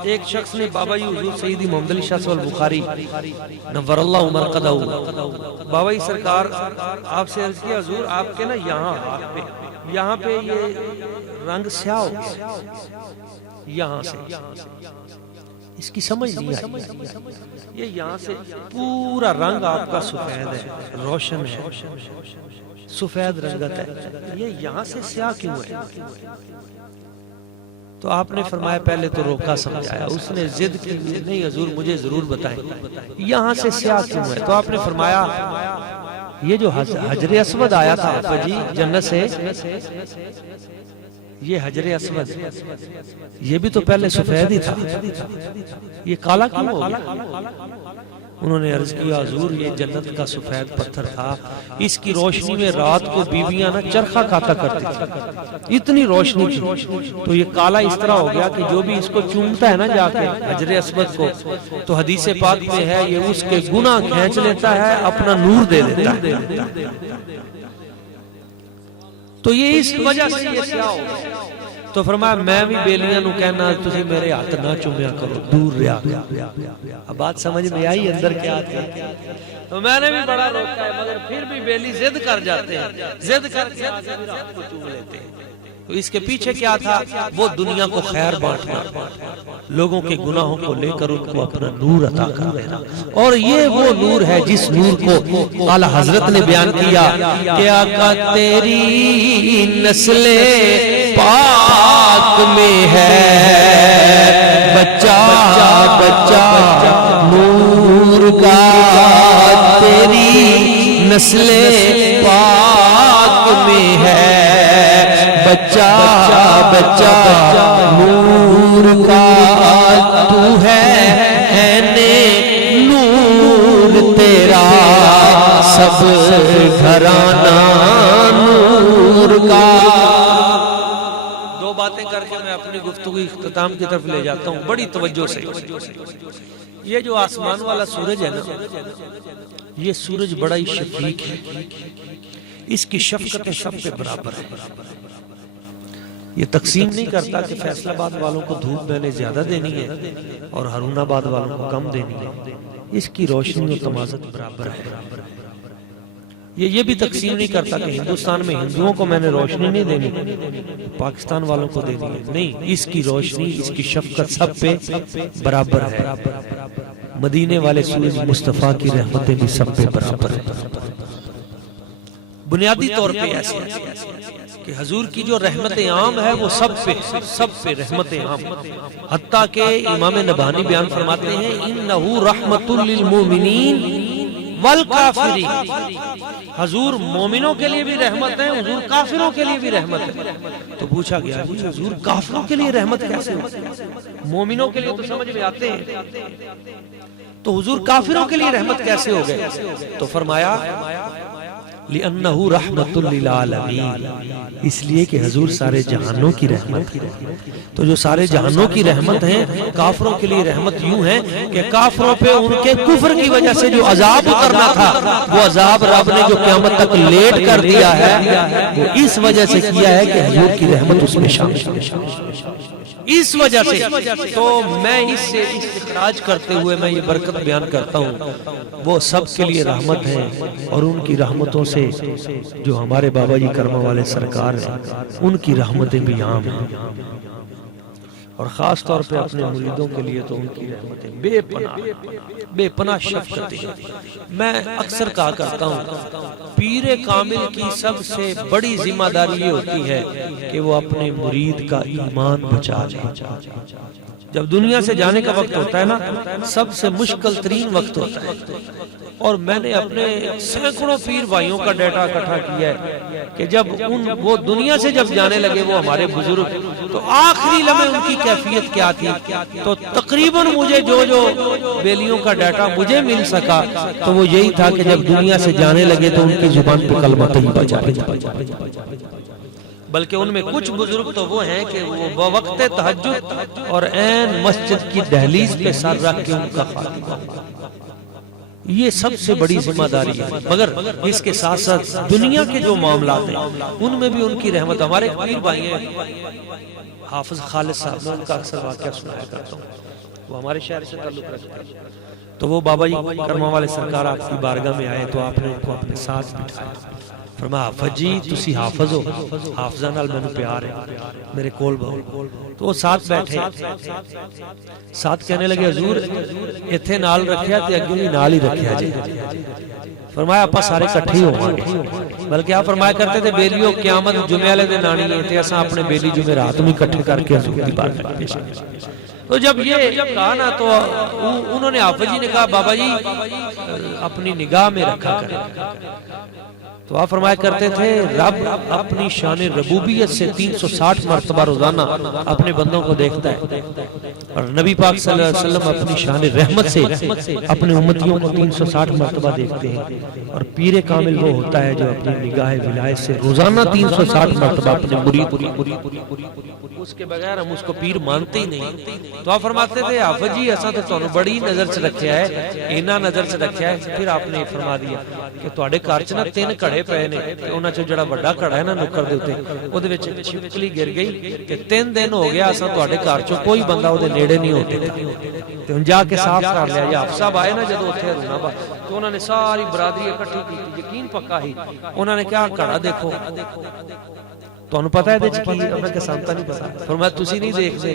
ایک شخص نے بابا جی حضور سیدی محمد علی شاہ صاحب البخاری نور اللہ مرقدہ، بابا جی سرکار آپ سے عرض کیا حضور آپ کے نا یہاں پہ یہ رنگ سیاہ ہو گیا، یہاں سے اس کی سمجھ نہیں آئی. یہ یہاں سے پورا رنگ آپ کا سفید ہے، روشن ہے، سفید رنگت ہے، یہ یہاں سے سیاہ کیوں ہے؟ تو آپ نے فرمایا پہلے تو روکا سمجھایا، اس نے ضد کی نہیں حضور مجھے ضرور بتائیں یہاں سے سیاہ کیوں ہے. تو آپ نے فرمایا یہ جو حجر اسود آیا تھا آپ جی جنت سے، یہ حجر اسود یہ بھی تو پہلے سفید ہی تھا، یہ کالا کیوں ہو گیا؟ انہوں نے عرض کیا حضور یہ جنت کا سفید پتھر تھا، اس کی روشنی میں رات کو بیویاں نا چرخہ کھاتا کرتی تھی، اتنی روشنی تھی. تو یہ کالا اس طرح ہو گیا کہ جو بھی اس کو چومتا ہے نا جا کے حجر اسود کو، تو حدیث پاک میں ہے یہ اس کے گناہ کھینچ لیتا ہے، اپنا نور دے دیتا ہے. تو یہ اس وجہ سے یہ سیاہ ہو گیا. تو فرمایا میں بھی بیلیاں نو کہنا تسی میرے ہاتھ نہ چومیا کرو، دور رہا. اب بات سمجھ میں آئی اندر کیا تھا؟ تو میں نے بھی بڑا روکا ہے، مگر پھر بھی بیلی ضد کر جاتے ہیں، ضد کر کے آگے بھی رات کو چوم لیتے ہیں۔ تو اس کے پیچھے کیا تھا؟ وہ دنیا کو خیر بانٹنا، لوگوں کے گناہوں کو لے کر ان کو اپنا نور عطا کر دینا۔ اور یہ وہ نور ہے جس نور کو اعلیٰ حضرت نے بیان کیا کہ آقا تیری نسل پاک میں ہے بچہ بچہ نور کا، تیری نسل پاک میں ہے بچہ بچہ نور کا، تو ہے عین نور تیرا سب گھرانہ نور کا۔ دو باتیں کر کے میں اپنی گفتگو اختتام کی طرف لے جاتا ہوں بڑی توجہ سے۔ یہ جو آسمان والا سورج ہے نا، یہ سورج بڑا ہی شفیق ہے، اس کی شفقتیں سب پہ برابر ہے۔ یہ تقسیم نہیں کرتا کہ فیصل آباد والوں کو دھوپ میں نے زیادہ دینی ہے اور ہارون آباد والوں کو کم دینی ہے، اس کی روشنی و تمازت برابر ہے۔ یہ بھی تقسیم نہیں کرتا کہ ہندوستان میں ہندوؤں کو میں نے روشنی نہیں دینی، پاکستان والوں کو دینی ہے، نہیں، اس کی روشنی، اس کی شفقت سب پہ برابر ہے۔ مدینے والے سورج مصطفیٰ کی رحمتیں بھی سب پہ برابر ہیں۔ بنیادی طور پہ ایسے کہ حضور کی جو رحمت عام ہے وہ سب پہ رحمت عام، حتیٰ کہ امام نبہانی بیان فرماتے ہیں انہو رحمت للمومنین والکافرین، حضور مومنوں کے لیے بھی رحمت ہے، حضور کافروں کے لیے بھی رحمت ہے۔ تو پوچھا گیا حضور کافروں کے لیے رحمت کیسے ہو؟ مومنوں کے لیے تو سمجھ میں آتے ہیں، تو حضور کافروں کے لیے رحمت کیسے ہو گئے؟ تو فرمایا لِأَنَّهُ رَحْمَةٌ لِلْعَالَمِينَ، اس لیے کہ حضور سارے جہانوں کی رحمت ہے۔ تو جو سارے جہانوں کی رحمت ہیں، کافروں کے لیے رحمت یوں ہے کہ کافروں پہ ان کے کفر کی وجہ سے جو عذاب اترنا تھا، وہ عذاب رب نے جو قیامت تک لیٹ کر دیا ہے، وہ اس وجہ سے کیا ہے کہ حضور کی رحمت اس میں شامل ہے۔ اس وجہ سے تو میں اس سے استخراج کرتے ہوئے میں یہ برکت بیان کرتا ہوں، وہ سب کے لیے رحمت ہے، اور ان کی رحمتوں سے جو ہمارے بابا جی کرما والے سرکار ہیں، ان کی رحمتیں بھی عام ہیں، اور خاص طور پہ اپنے مریدوں کے لیے تو ان کی رحمتیں بے پناہ شفقتیں۔ میں اکثر کہا کرتا ہوں پیر کامل کی سب سے بڑی ذمہ داری یہ ہوتی ہے کہ وہ اپنے مرید کا ایمان بچا لے۔ جب دنیا سے جانے کا وقت ہوتا ہے نا، سب سے مشکل ترین وقت ہوتا ہے، اور میں نے اپنے سینکڑوں پیر بھائیوں کا ڈیٹا اکٹھا کیا ہے کہ جب وہ دنیا سے جب جانے لگے وہ ہمارے بزرگ، تو آخری لمحے ان کی کیفیت کیا تھی؟ تو تقریباً مجھے جو بیلیوں کا ڈیٹا مجھے مل سکا تو وہ یہی تھا کہ جب دنیا سے جانے لگے تو ان کی زبان پہ کلمہ طیبہ جاری، بلکہ ان میں کچھ بزرگ تو وہ ہیں کہ وہ بوقت تہجد اور عین مسجد کی دہلیز پہ سر رکھ کے ان کا خاتمہ۔ یہ سب سے بڑی ذمہ داری ہے، مگر اس کے ساتھ ساتھ دنیا کے جو معاملات ہیں ان میں بھی ان کی رحمت۔ ہمارے پیر بھائی ہیں حافظ خالد صاحب، میں ان کا اکثر واقعہ سنایا کرتا ہوں، وہ ہمارے شہر سے تعلق رکھتے ہیں۔ تو وہ بابا جی کرما والے سرکار آپ کی بارگاہ میں آئے تو آپ نے ان کو اپنے ساتھ بٹھایا، فرمایا حافظ جی تسی حافظ ہو، حافظہ نال میں نے پیار ہے، میرے کول بہو۔ تو وہ ساتھ بیٹھے، ساتھ کہنے لگے حضور ایتھے نال رکھیا تے اگے بھی نال ہی رکھیا جی۔ فرمایا اپا سارے کٹھے ہو گے، بلکہ آپ فرمایا کرتے تھے بیلیوں قیامت جمعے والے دن آنی ہے تے اساں اپنے بیلی جمعے رات میں اکٹھے کر کے حضور کی بارگاہ پیش کریں۔ تو جب یہ کہا نا تو انہوں نے حافظ جی نے کہا بابا جی اپنی نگاہ میں رکھا کریں۔ تو آپ فرمایا کرتے تھے رب اپنی شان ربوبیت سے 360 مرتبہ روزانہ اپنے بندوں کو دیکھتا ہے، اور نبی پاک صلی اللہ علیہ وسلم اپنی شان رحمت سے اپنے امتیوں کو 360 مرتبہ دیکھتے ہیں، اور پیر کامل وہ ہوتا ہے جو اپنی نگاہ ولایت سے روزانہ 360 مرتبہ اپنے مرید، اس کے بغیر ہم اس کو پیر مانتے ہی نہیں۔ تو آپ فرماتے تھے حافظ جی ایسا تو تانوں بڑی نظر سے رکھیا ہے، اینا نظر سے رکھیا ہے۔ پھر آپ نے فرما دیا کہ تواڈے گھر چ نا 3 گھڑے ਘੜੇ ਪਏ ਨੇ ਤੇ ਉਹਨਾਂ ਚੋਂ ਜਿਹੜਾ ਵੱਡਾ ਘੜਾ ਹੈ ਨਾ ਨੁੱਕਰ ਦੇ ਉੱਤੇ, ਉਹਦੇ ਵਿੱਚ ਛਿਪਕਲੀ ਗਿਰ ਗਈ ਕਿ 3 ਦਿਨ ਹੋ ਗਿਆ ਅਸਾਂ ਤੁਹਾਡੇ ਘਰ ਚੋਂ ਕੋਈ ਬੰਦਾ ਉਹਦੇ ਨੇੜੇ ਨਹੀਂ ਹੋ ਟਿਕਿਆ। ਤੇ ਹੁਣ ਜਾ ਕੇ ਸਾਫ਼ ਕਰ ਲਿਆ। ਜੀ ਹਾਫ ਸਾਹਿਬ ਆਏ ਨਾ ਜਦੋਂ ਉੱਥੇ ਹਰੂਨਾਬਾਦ, ਤੇ ਉਹਨਾਂ ਨੇ ਸਾਰੀ ਬਰਾਦਰੀ ਇਕੱਠੀ ਕੀਤੀ, ਯਕੀਨ ਪੱਕਾ ਹੀ। ਉਹਨਾਂ ਨੇ ਕਿਹਾ ਘੜਾ ਦੇਖੋ, ਤੁਹਾਨੂੰ ਪਤਾ ਇਹਦੇ ਚ ਕੀ ਹੈ? ਉਹਨਾਂ ਕੇ ਸਾਨੂੰ ਤਾਂ ਨਹੀਂ ਪਤਾ। ਫਰਮਾਇਆ ਤੁਸੀਂ ਨਹੀਂ ਦੇਖਦੇ,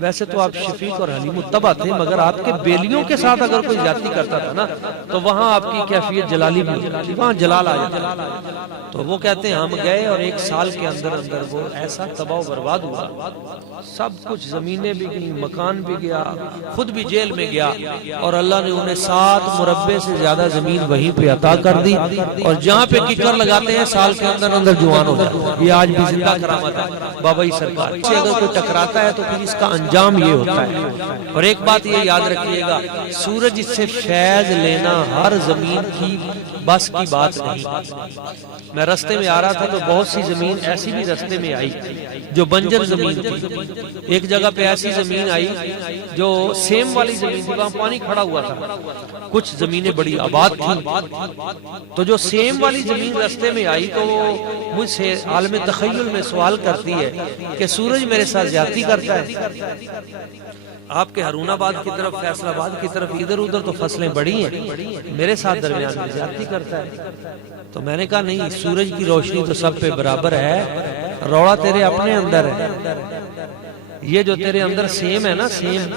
ویسے تو آپ شفیق اور حلیم الطبع تھے، مگر آپ کے بیلیوں کے ساتھ اگر کوئی زیادتی کرتا تھا نا تو وہاں آپ کی کیفیت جلالی بھی ہوتی، وہاں جلال آ جاتا۔ تو وہ کہتے ہیں ہم گئے اور 1 سال کے اندر اندر وہ ایسا تباہ و برباد ہوا، سب کچھ زمینیں بھی گئیں، مکان بھی گیا، خود بھی جیل میں گیا، اور اللہ نے انہیں 7 مربع سے زیادہ زمین وہیں پہ عطا کر دی، اور جہاں پہ ککر لگاتے ہیں سال کے اندر اندر جوان ہو جاتا ہے۔ یہ آج بھی زندہ کرامت ہے بابا جی سرکار سے، اگر کوئی ٹکراتا ہے تو پھر اس کا انجام یہ ہوتا ہے۔ اور ایک بات یہ یاد رکھیے گا، سورج سے فیض لینا ہر زمین کی بس کی بات نہیں۔ میں رستے میں آ رہا تھا تو بہت سی زمین ایسی بھی رستے میں آئی جو بنجر زمین تھی، ایک جگہ پہ ایسی زمین آئی جو سیم والی زمین تھی، وہاں پانی کھڑا ہوا تھا، کچھ زمینیں بڑی آباد تھیں، تو جو سیم والی زمین رستے میں آئی تو مجھ سے عالم تخیل میں سوال کرتی ہے کہ سورج میرے ساتھ زیادتی کرتا ہے، آپ کے ہارون آباد کی طرف، فیصل آباد کی طرف ادھر ادھر تو فصلیں بڑی ہیں، میرے ساتھ درمیان میں زیادتی کرتا ہے۔ تو میں نے کہا نہیں، سورج کی روشنی تو سب پہ برابر ہے، روڑا تیرے اپنے اندر ہے، یہ جو تیرے اندر سیم ہے نا، سیم،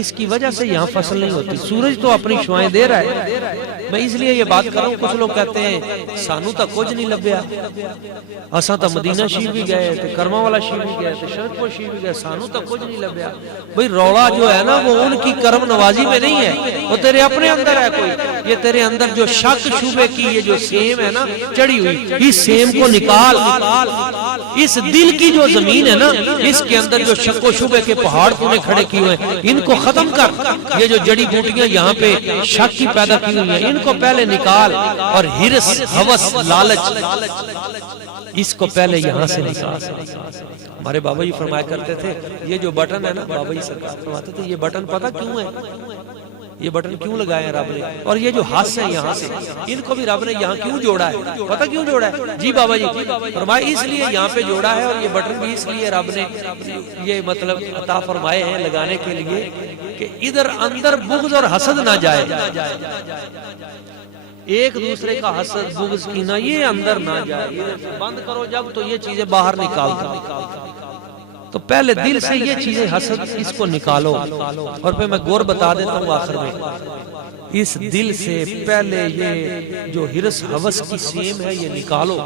اس کی وجہ سے یہاں فصل نہیں ہوتی، سورج تو اپنی شعائیں دے رہا ہے۔ میں اس لیے یہ بات کر رہا ہوں، کچھ لوگ کہتے ہیں سانو تا کچھ نہیں لبیا، اساں تا مدینہ شریف بھی گئے تھے، کرما والا شریف بھی گئے تھے، شرک پور شریف بھی گئے، سانو تا کچھ نہیں لبیا۔ بھئی روڑا جو ہے نا وہ ان کی کرم نوازی میں نہیں ہے، وہ تیرے اپنے اندر ہے کوئی، یہ تیرے اندر جو شک شبے کی یہ جو سیم ہے نا چڑی ہوئی، اس سیم کو نکال، اس دل کی جو زمین ہے نا اس کے اندر جو شک و شبے کے پہاڑ تو نے کھڑے کیے ہوئے ہیں ان کو ختم کر، یہ جو جڑی بوٹیاں یہاں پہ شک کی پیدا کی ہوئی ہیں ان کو پہلے نکال، اور ہرس، ہوس، لالچ، اس کو پہلے یہاں سے نکال۔ ہمارے بابا جی فرمایا کرتے تھے یہ جو بٹن ہے نا، بابا جی سرکار فرماتے تھے یہ بٹن پتہ کیوں ہے، یہ بٹن کیوں لگائے ہیں رب نے، اور یہ جو ہاتھ ہیں یہاں سے ان کو بھی رب نے یہاں کیوں جوڑا ہے، پتہ کیوں جوڑا ہے؟ جی بابا جی فرمایا اس لیے یہاں پہ جوڑا ہے، اور یہ بٹن بھی اس لیے رب نے یہ مطلب عطا فرمائے ہیں لگانے کے لیے کہ ادھر اندر بغض اور حسد نہ جائے، ایک دوسرے کا حسد بغض کینہ یہ اندر نہ جائے، یہ بند کرو جب تو یہ چیزیں باہر نکالتا، تو پہلے دل سے یہ چیزیں حسد اس کو نکالو، اور پھر میں گور بتا دیتا ہوں آخر میں، اس دل سے پہلے یہ جو ہرس ہوس کی سیم ہے یہ نکالو،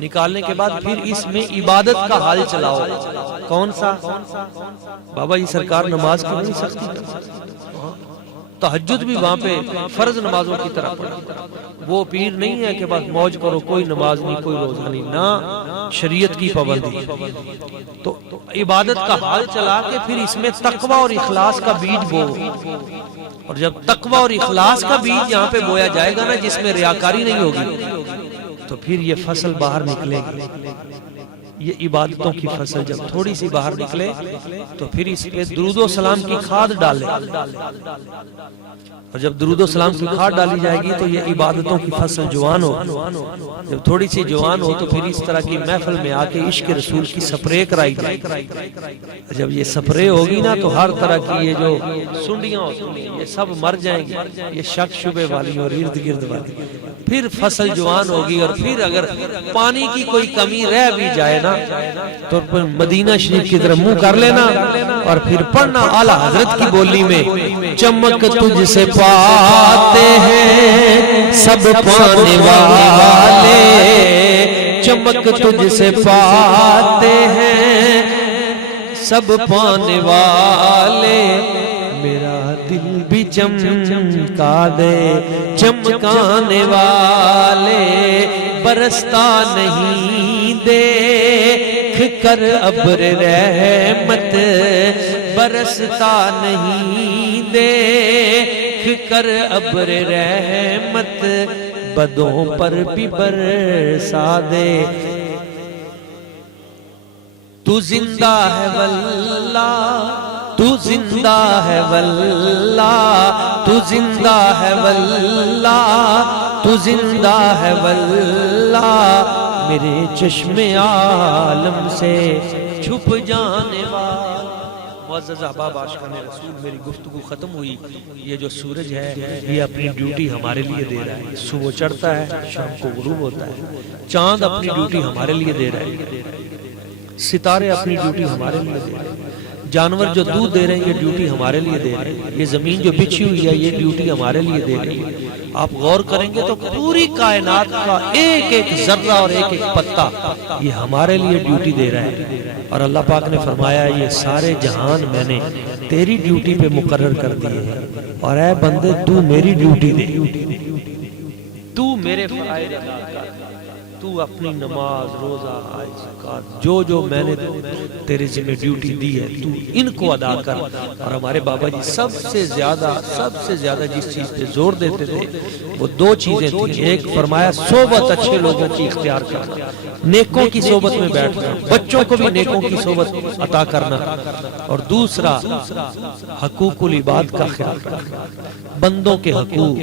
نکالنے کے بعد پھر اس میں عبادت کا حال چلاؤ۔ کون سا؟ بابا جی سرکار نماز کی بڑی سختی کرتے، تہجد بھی وہاں پہ فرض نمازوں کی طرح پڑھا، وہ پیر نہیں ہے کہ بس موج کرو، کوئی نماز نہیں، کوئی روزہ نہیں، نہ، شریعت کی پابندی۔ تو عبادت کا حال چلا کے پھر اس میں تقوی اور اخلاص کا بیج بو، اور جب تقوی اور اخلاص کا بیج یہاں پہ بویا جائے گا نا جس میں ریاکاری نہیں ہوگی، تو پھر یہ فصل باہر نکلے گی، یہ عبادتوں کی فصل جب تھوڑی سی باہر نکلے تو پھر اس پہ درود و سلام کی کھاد ڈالے، اور جب درود و سلام کی کھاد ڈالی جائے گی تو یہ عبادتوں کی فصل جوان ہو، جب تھوڑی سی جوان ہو تو پھر اس طرح کی محفل میں آ کے عشق رسول کی سپرے کرائی جائے، جب یہ سپرے ہوگی نا تو ہر طرح کی یہ جو سنڈیاں ہوتی ہیں یہ سب مر جائیں گی، یہ شک شبے والی اور ارد گرد والی، پھر فصل جوان ہوگی، اور پھر اگر پانی کی کوئی کمی رہ بھی جائے نا تو مدینہ شریف کی طرف منہ کر لینا اور پھر پڑھنا اعلیٰ حضرت کی بولی میں، چمک تجھ سے پاتے ہیں سب پانے والے، چمک تجھ سے پاتے ہیں سب پانے والے، میرا دل بھی چمکا دے چمکانے والے، برستا نہیں دیکھ کر ابر رحمت، برستا نہیں دیکھ کر ابر رحمت، بدوں پر بھی برسا دے، تو زندہ ہے واللہ، تو زندہ ہے واللہ، تو زندہ ہے واللہ، تو زندہ ہے واللہ، میرے چشم عالم سے چھپ جانے والا۔ معزز احباب عاشقان رسول، میری گفتگو ختم ہوئی، یہ جو سورج ہے یہ اپنی ڈیوٹی ہمارے لیے دے رہا ہے، صبح چڑھتا ہے شام کو غروب ہوتا ہے، چاند اپنی ڈیوٹی ہمارے لیے دے رہا ہے، ستارے اپنی ڈیوٹی ہمارے لیے دے رہے ہیں، جانور جو دودھ دے رہے ہیں یہ ڈیوٹی ہمارے لیے دے رہے ہیں، یہ زمین جو بچھی ہوئی ہے یہ ڈیوٹی ہمارے لیے دے رہی ہے۔ آپ غور کریں گے تو پوری کائنات کا ایک ایک ذرہ اور ایک ایک پتا یہ ہمارے لیے ڈیوٹی دے رہا ہے۔ اور اللہ پاک نے فرمایا یہ سارے جہان میں نے تیری ڈیوٹی پہ مقرر کر دیے ہیں، اور اے بندے تو میری ڈیوٹی دے، تو میرے فرائض ادا کر، تو اپنی نماز روزہ حج زکات جو میں نے تیرے ذمہ ڈیوٹی دی ہے تو ان کو ادا کر۔ اور ہمارے بابا جی سب سے زیادہ جس چیز پہ زور دیتے تھے وہ دو چیزیں تھیں، ایک فرمایا صحبت اچھے لوگوں کی اختیار کرنا، نیکوں کی صحبت میں بیٹھنا، بچوں کو بھی نیکوں کی صحبت عطا کرنا، اور دوسرا حقوق العباد کا خیال رکھنا، بندوں کے حقوق،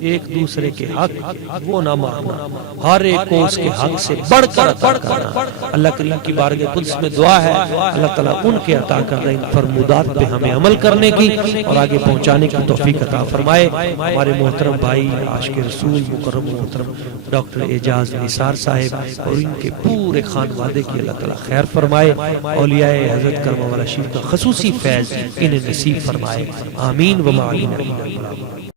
ایک دوسرے کے حق وہ نہ ماننا، ہر ایک کو اس کے حق سے بڑھ کر عطا کرنا۔ اللہ کریم کی بارگاہ قدس میں دعا ہے اللہ تعالیٰ ان کے عطا کر رہے ان فرمودات پہ ہمیں عمل کرنے کی اور آگے پہنچانے کی توفیق عطا فرمائے۔ ہمارے محترم بھائی عاشق رسول مکرم محترم ڈاکٹر اعجاز نثار صاحب اور ان کے پورے خانوادے کی اللہ تعالیٰ خیر فرمائے، اولیاء حضرت کرم والا شریف کا خصوصی فیض انہیں نصیب فرمائے، آمین و آمین۔